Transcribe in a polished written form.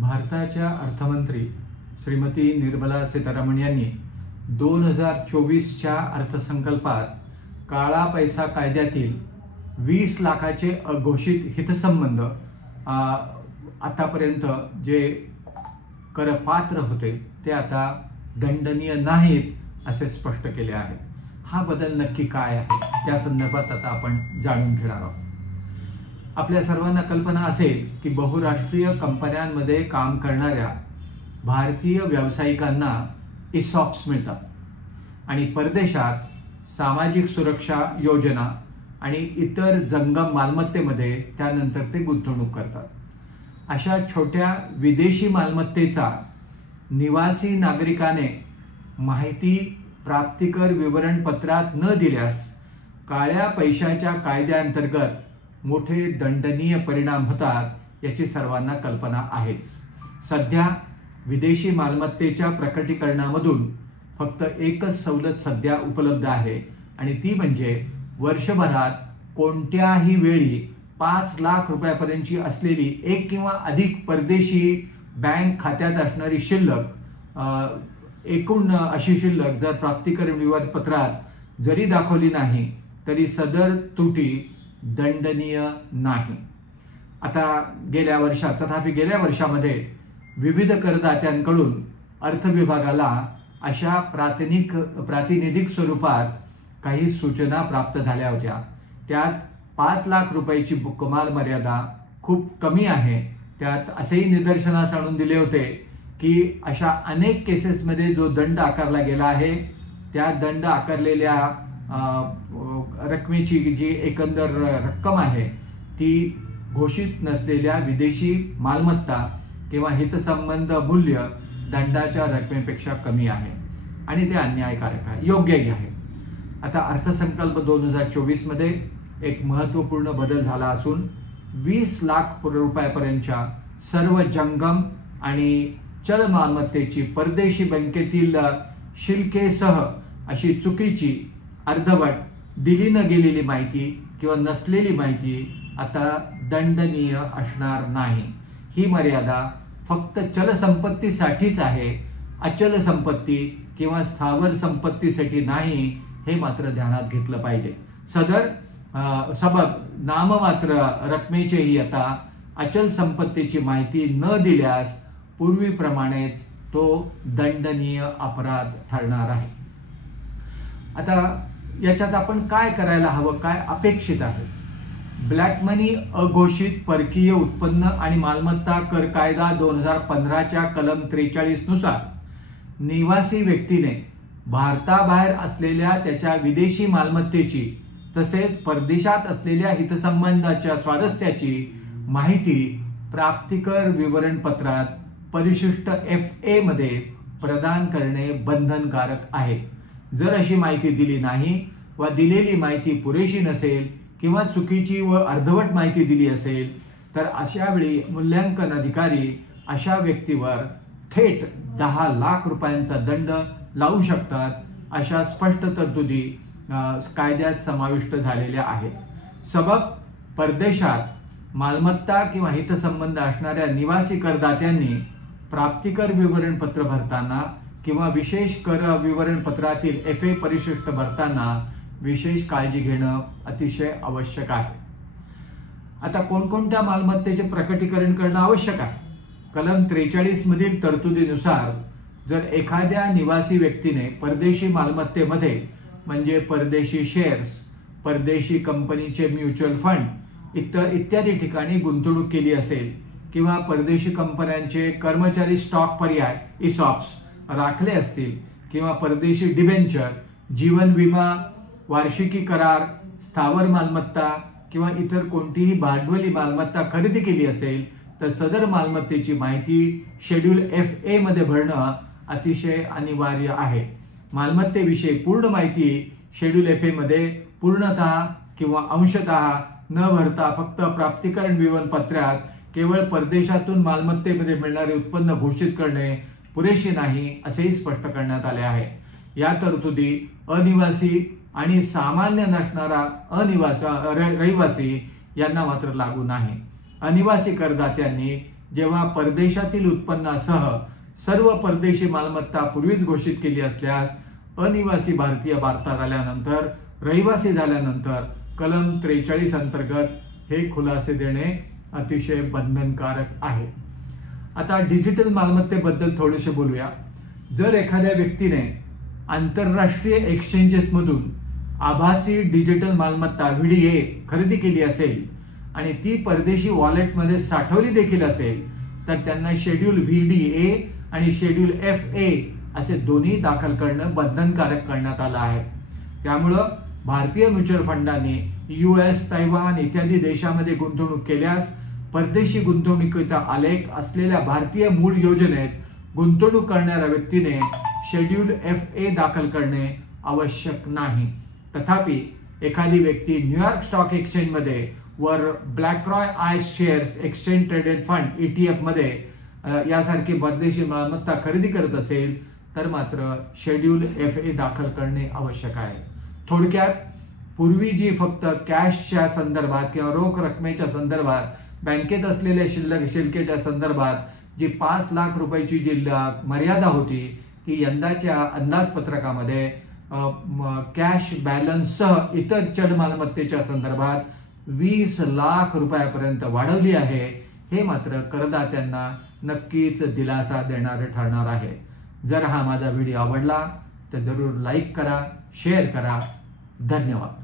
भारताच्या अर्थमंत्री श्रीमती निर्मला सीतारामन यांनी 2024च्या अर्थसंकल्पात काळा पैसा कायद्यातील 20 लाखाचे अघोषित हितसंबंध आतापर्यंत जे करपात्र होते ते आता दंडनीय नाहीत असे स्पष्ट केले आहे। हा बदल नक्की काय आहे त्या संदर्भात आता आपण जाणून घेणार आहोत। आपल्या सर्वांना कल्पना असेल की बहुराष्ट्रीय कंपन्यांमध्ये काम करणाऱ्या भारतीय व्यावसायिकांना ESOPs मिळतात आणि परदेशात सामाजिक सुरक्षा योजना आणि इतर जंगम मालमत्तेमध्ये त्यानंतर ते गुंतवणूक करतात। अशा छोट्या विदेशी मालमत्तेचा निवासी नागरिकाने माहिती प्राप्तिकर विवरण पत्रात न दिल्यास काळ्या पैशाच्या कायद्याअंतर्गत मोठे दंडनीय परिणाम होतात याची सर्वांना कल्पना आहेच। सध्या विदेशी मालमत्तेच्या प्रकटीकरणामधून फक्त एकच सवलत सध्या उपलब्ध आहे आणि ती म्हणजे वर्षभरात कोणत्याही वेळी 5 लाख रुपयापर्यंतची असलेली एक किंवा अधिक परदेशी बँक खात्यात असणारी शिल्लक एकूण अशी शिल्लक जर प्राप्तिकर विवरणपत्रात जरी दाखवली नाही तरी सदर तुटी दंडनीय नाही। तथापि गेल्या वर्षामध्ये विविध करदात्यांकडून अर्थ विभागाला अशा प्रातिनिधिक स्वरूपात काही सूचना प्राप्त झाल्या होत्या। त्यात 5 लाख रुपयाची कमाल मर्यादा खूप कमी आहे। त्यात असेही निदर्शनास आणून दिले होते की अशा अनेक केसेसमध्ये जो दंड आकारला गेला आहे त्या दंड आकारलेल्या रकमेची जी एकंदर रक्कम आहे ती घोषित नसलेल्या विदेशी मालमत्ता किंवा हितसंबंध मूल्य दंडाच्या रकमेपेक्षा कमी आहे आणि ते अन्यायकारक आहे, योग्यही आहे। आता अर्थसंकल्प 2024 मध्ये एक महत्त्वपूर्ण बदल झाला असून 20 लाख रुपयापर्यंतच्या सर्व जंगम आणि चल मालमत्तेची परदेशी बँकेतील शिल्केसह अशी चुकीची अर्धवट दिली न गेलेली माहिती किंवा नसलेली माहिती आता दंडनीय असणार नाही। ही मर्यादा फक्त चल संपत्तीसाठीच आहे, अचल संपत्ती किंवा स्थावर संपत्तीसाठी नाही हे मात्र ध्यानात घेतलं पाहिजे। सबब नाममात्र रकमेचेही आता अचल संपत्तीची माहिती न दिल्यास पूर्वीप्रमाणेच तो दंडनीय अपराध ठरणार आहे। आता याच्यात आपण काय करायला हवं, काय अपेक्षित आहे? ब्लॅक मनी अघोषित परकीय उत्पन्न आणि मालमत्ता कर कायदा 2015च्या कलम 43 नुसार निवासी व्यक्तीने भारताबाहेर असलेल्या त्याच्या विदेशी मालमत्तेची तसेच परदेशात असलेल्या हितसंबंधाच्या स्वारस्याची माहिती प्राप्तिकर विवरणपत्रात परिशिष्ट FA मध्ये प्रदान करणे बंधनकारक आहे। जर अशी माहिती दिली नाही वा दिलेली माहिती पुरेशी नसेल किंवा चुकीची व अर्धवट माहिती दिली असेल तर अशा वेळी मूल्यांकन अधिकारी अशा व्यक्तीवर थेट 10 लाख रुपयांचा दंड लावू शकतात। अशा स्पष्ट तरतुदी कायद्यात समाविष्ट झालेल्या आहेत। सबब परदेशात मालमत्ता किंवा हितसंबंध असणाऱ्या निवासी करदात्यांनी प्राप्तिकर विवरणपत्र भरताना किंवा विशेष कर विवरणपत्रातील FA परिशिष्ट भरताना विशेष काळजी घेणं अतिशय आवश्यक आहे। आता कोणकोणत्या मालमत्तेचे प्रकटीकरण करणं आवश्यक आहे? कलम 43 मधील तरतुदीनुसार जर एखाद्या निवासी व्यक्तीने परदेशी मालमत्तेमध्ये म्हणजे परदेशी शेअर्स, परदेशी कंपनीचे म्युच्युअल फंड इत्यादी ठिकाणी गुंतवणूक केली असेल किंवा परदेशी कंपन्यांचे कर्मचारी स्टॉक पर्याय ESOPs राखले असतील किंवा परदेशी डिबेंचर, जीवन विमा, वार्षिकी करार, स्थावर मालमत्ता किंवा इतर कोणतीही भांडवली मालमत्ता खरेदी केली असेल तर सदर मालमत्तेची माहिती शेड्यूल FA मध्ये भरणं अतिशय अनिवार्य आहे। मालमत्तेविषयी पूर्ण माहिती शेड्यूल FA मध्ये पूर्णतः किंवा अंशतः न भरता फक्त प्राप्तिकरण विवरणपत्रात केवळ परदेशातून मालमत्तेमध्ये मिळणारे उत्पन्न घोषित करणे पुरेसे नाही असेही स्पष्ट करण्यात आले आहे। या तरतुदी अनिवासी आणि सामान्य नसणारा रहिवासी यांना मात्र लागू नाही। अनिवासी करदात्यांनी जेव्हा परदेशातील उत्पन्नासह सर्व परदेशी मालमत्ता पूर्वीच घोषित केली असल्यास अनिवासी भारतीय भारतात आल्यानंतर रहिवासी झाल्यानंतर कलम 43 अंतर्गत हे खुलासे देणे अतिशय बंधनकारक आहे। आता डिजिटल मालमत्तेबद्दल थोडेसे बोलूया। जर एखाद्या व्यक्तीने आंतरराष्ट्रीय एक्सचेंजेस मधून आभासी डिजिटल मालमत्ता VDA खरेदी केली असेल आणि ती परदेशी वॉलेटमध्ये साठवली देखील असेल तर त्यांना शेड्यूल VDA आणि शेड्यूल FA असे दोन्ही दाखल करणं बंधनकारक करण्यात आलं आहे। त्यामुळं भारतीय म्युच्युअल फंडांनी US, तैवान इत्यादी देशांमध्ये गुंतवणूक केल्यास परदेशी गुंतवणुकीचा आलेख असलेल्या भारतीय मूळ योजनेत गुंतवणूक करणाऱ्या व्यक्तीने शेड्यूल FA दाखल करणे आवश्यक नाही। तथापि एखादी व्यक्ती न्यूयॉर्क स्टॉक एक्सचेंज मध्ये वर ब्लॅकरॉय iShares exchange traded fund ETF मध्ये यासारखी परदेशी मालमत्ता खरेदी करत असेल तर मात्र शेड्यूल FA दाखल करणे आवश्यक आहे। थोडक्यात पूर्वी जी फक्त कॅशच्या संदर्भात किंवा रोख रकमेच्या संदर्भात बँकेत असलेल्या शिल्लकेच्या संदर्भात जी 5 लाख रुपयाची जी मर्यादा होती ती यंदाच्या अंदाजपत्रकामध्ये कॅश बॅलन्ससह इतर चल मालमत्तेच्या संदर्भात 20 लाख रुपयापर्यंत वाढवली आहे। हे मात्र करदात्यांना नक्कीच दिलासा देणारे ठरणार आहे। जर हा माझा व्हिडिओ आवडला तर जरूर लाईक करा, शेअर करा। धन्यवाद।